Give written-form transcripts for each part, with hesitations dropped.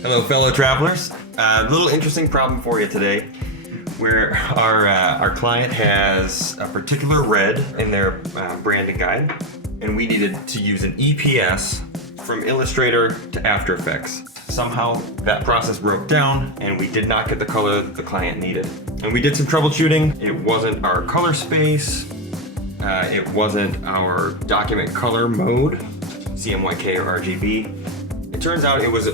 Hello, fellow travelers. A little interesting problem for you today, where our client has a particular red in their branding guide, and we needed to use an EPS from Illustrator to After Effects. Somehow that process broke down, and we did not get the color that the client needed. And we did some troubleshooting. It wasn't our color space. It wasn't our document color mode, CMYK or RGB. It turns out it was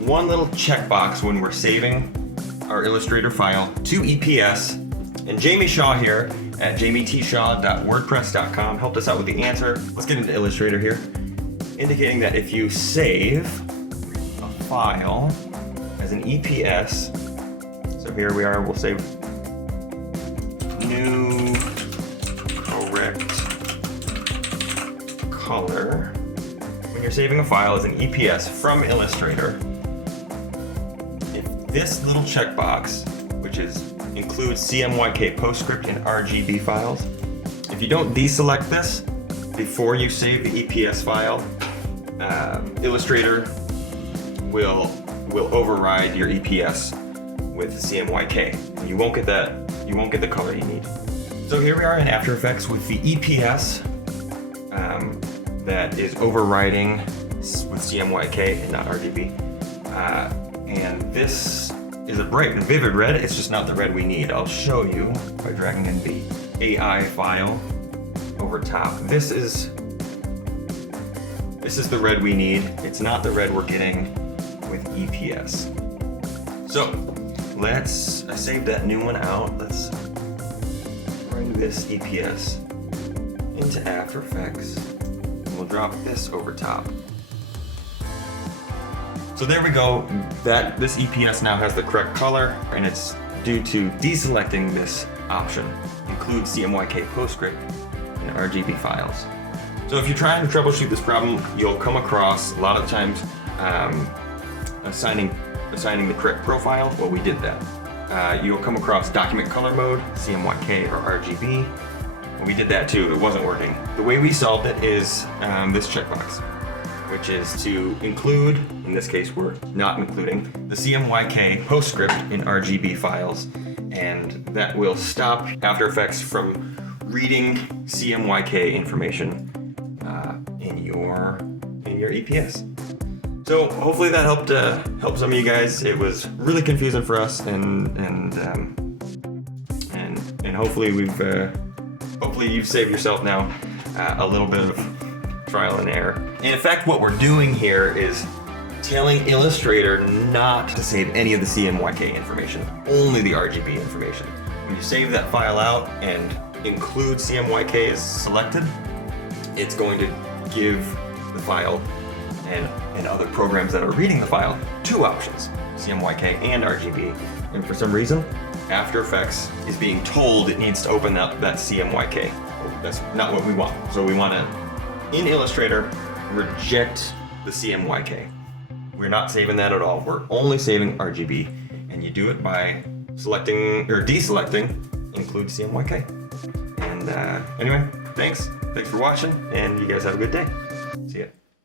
one little checkbox when we're saving our Illustrator file to EPS. And Jamie Shaw here at jamietshaw.wordpress.com helped us out with the answer. Let's get into Illustrator here, indicating that if you save a file as an EPS, so here we are, we'll save new correct color. When you're saving a file as an EPS from Illustrator, if this little checkbox, which includes CMYK PostScript and RGB files, if you don't deselect this before you save the EPS file, Illustrator will override your EPS with CMYK. And you won't get the color you need. So here we are in After Effects with the EPS that is overriding with CMYK and not RGB. And this is a bright and vivid red. It's just not the red we need. I'll show you by dragging in the AI file over top. This is the red we need. It's not the red we're getting with EPS. So I saved that new one out. Let's bring this EPS into After Effects. And we'll drop this over top. So there we go. This EPS now has the correct color, and it's due to deselecting this option, include CMYK PostScript and RGB files. So if you're trying to troubleshoot this problem, you'll come across a lot of the times assigning the correct profile. Well, we did that. You'll come across document color mode, CMYK or RGB. We did that too. It wasn't working. The way we solved it is this checkbox, which is to include, in this case we're not including, the CMYK PostScript in RGB files, and that will stop After Effects from reading CMYK information in your EPS. So hopefully that helped some of you guys. It was really confusing for us, and hopefully you've saved yourself now a little bit of trial and error. And in fact, what we're doing here is telling Illustrator not to save any of the CMYK information, only the RGB information. When you save that file out and include CMYK as selected, it's going to give the file and other programs that are reading the file two options, CMYK and RGB. And for some reason, After Effects is being told it needs to open up that CMYK. That's not what we want. So we want to, in Illustrator, reject the CMYK. We're not saving that at all. We're only saving RGB. And you do it by selecting or deselecting include CMYK. And anyway, thanks for watching, and you guys have a good day.